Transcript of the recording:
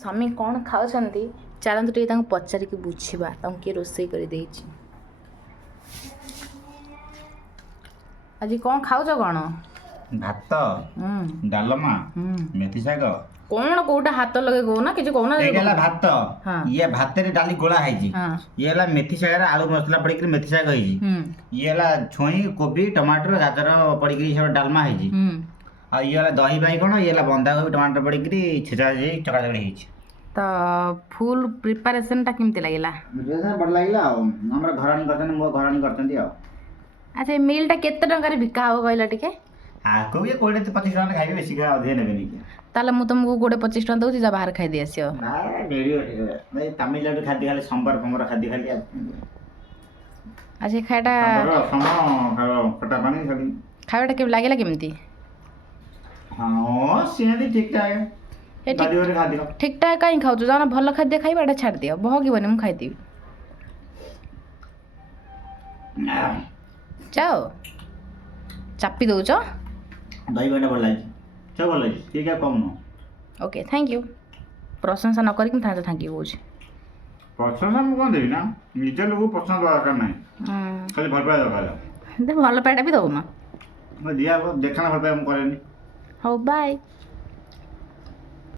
ସ୍ୱାମୀ କ'ଣ ଖାଉଛନ୍ତି ଚାଲନ୍ତୁ ଟିକେ ତାଙ୍କୁ ପଚାରିକି ବୁଝିବା ତାଙ୍କୁ କିଏ ରୋଷେଇ କରିଦେଇଛି। ଆଜି କ'ଣ ଖାଉଛ କ'ଣ? ଭାତ ଡାଲମା ମେଥି ଶାଗ। କ'ଣ କୋଉଟା ହାତ ଲଗେଇ କହୁନା କିଛି କହୁନା। ଏଇଟା ହେଲା ଭାତ, ଇଏ ଭାତରେ ଡାଲି ଗୋଳା ହେଇଛି। ଇଏ ହେଲା ମେଥି ଶାଗରେ ଆଳୁ ମସଲା ପଡ଼ିକିରି ମେଥି ଶାଗ ହେଇଛି। ଇଏ ହେଲା ଛୁଇଁ କୋବି ଟମାଟର ଗାଜର ପଡ଼ିକିରି ସବୁ ଡାଲମା ହେଇଛି। ଆଉ ଇଏ ହେଲା ଦହି ବାଇଗଣ, ଇଏ ହେଲା ବନ୍ଧାକୋବି ଟମାଟର ପଡ଼ିକିରି ଛେଚା ହେଇ ଚକାଚକଡ଼ି ହେଇଛି। ତ ଫୁଲ୍ ପ୍ରିପାରେସନ୍ଟା କେମିତି ଲାଗିଲା? ଭଲ ଲାଗିଲା ଆଉ ଆମର ଘରାଣୀ କରିଛନ୍ତି, ମୋ ଘରାଣୀ କରିଛନ୍ତି ଆଉ। ଆଚ୍ଛା ଏ ମିଲ୍ଟା କେତେ ଟଙ୍କାରେ ବିକା ହେବ କହିଲା ଟିକେ? ଆକୁ ଇଏ 20-25 ଟଙ୍କା ଖାଇବେ, ବେଶୀ ଅଧିକା ନେବେନି। ତାହେଲେ ମୁଁ ତୁମକୁ 20-25 ଟଙ୍କା ଦେଉଛି, ଯା ବାହାରେ ଖାଇଦେଇ ଆସିବ। ମିଳିବ ତାମିଲନାଡୁ ଖାଦ୍ୟ ଖାଲି ସମ୍ବର ଫମ୍ବର ଖାଦ୍ୟ ଖାଲି। ଆଚ୍ଛା ଖାଇବାଟା ଖଟା ପାଣି ଖାଇବାଟା କେମିତି ଲାଗିଲା କେମିତି? ହଁ ସେମିତି ଠିକ୍ଠାକ୍। ଠିକ୍ଠାକ୍ କାହିଁ ଖାଉଛୁ? ଯାଉନ ଭଲ ଖାଦ୍ୟ ଖାଇବା, ଏଇଟା ଛାଡ଼ିଦିଅ, ବହକିବନି, ମୁଁ ଖାଇଦେବି। ଯାଅ ଚାପି ଦେଉଛ। ଦହିବଟା ଭଲ ଲାଗିଛି, ସବୁ ଭଲ ଲାଗିଛି, ଠିକ୍ ଆଉ କମ୍ ନୁହଁ। Okay thank you. ପ୍ରଶଂସା ନ କରିକି ମୁଁ ଥ୍ୟାଙ୍କ ୟୁ କହୁଛି। ପ୍ରଶଂସା ମୁଁ କ'ଣ ଦେବି ନା, ନିଜ ଲୋକକୁ ପ୍ରଶଂସା ଦେବା ଦରକାର ନାହିଁ, ଖାଲି ଭଲ ପାଇବା ଦରକାର। ଭଲ ପାଇଟା ବି ଦେଉନ। ଦିଆ ଦେଖାଣା ଭଲ ପାଇବା ମୁଁ କରେନି। ହଉ ବାଏ।